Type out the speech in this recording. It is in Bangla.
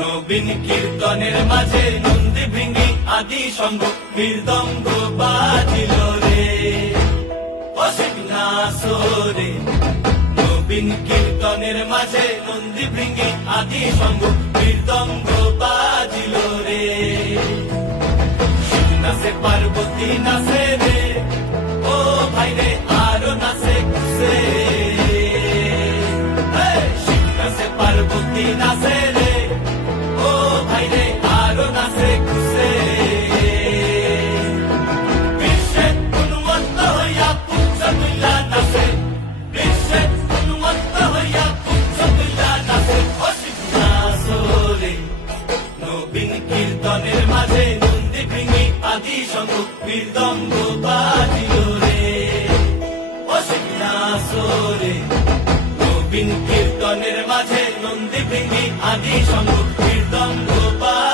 নবীন কীর্তনের মাঝে নন্দী ভৃঙ্গি আদি সঙ্গ মৃদঙ্গ বাজিল রে অসিক নাসরে। নবীন কীর্তনের মাঝে নন্দী ভৃঙ্গি আদি সঙ্গ মৃদঙ্গ বাজিল রে। শিব নাচে পার্বতী নাচে রে, ও ভাই রে আরো নাচে কুসে। শিব নাচে পার্বতী নাচে রে, ও ভাই রে আরো নাচে কুসে। বিশ্বে উন্মত্ত হইয়া পুচ্ছ তুল্লা নাচে, বিশ্বে উন্মত্ত হইয়া পুচ্ছ তুল্লা নাচে অসিক নাচরে। নবীন কীর্তনের মাঝে নন্দী ভৃঙ্গি আদি সঙ্গ মৃদঙ্গ বাজিল রে অসিক নাচরে। নবীন কীর্তনের মাঝে নন্দী ভৃঙ্গি আদি সঙ্গ মৃদঙ্গ বাজিল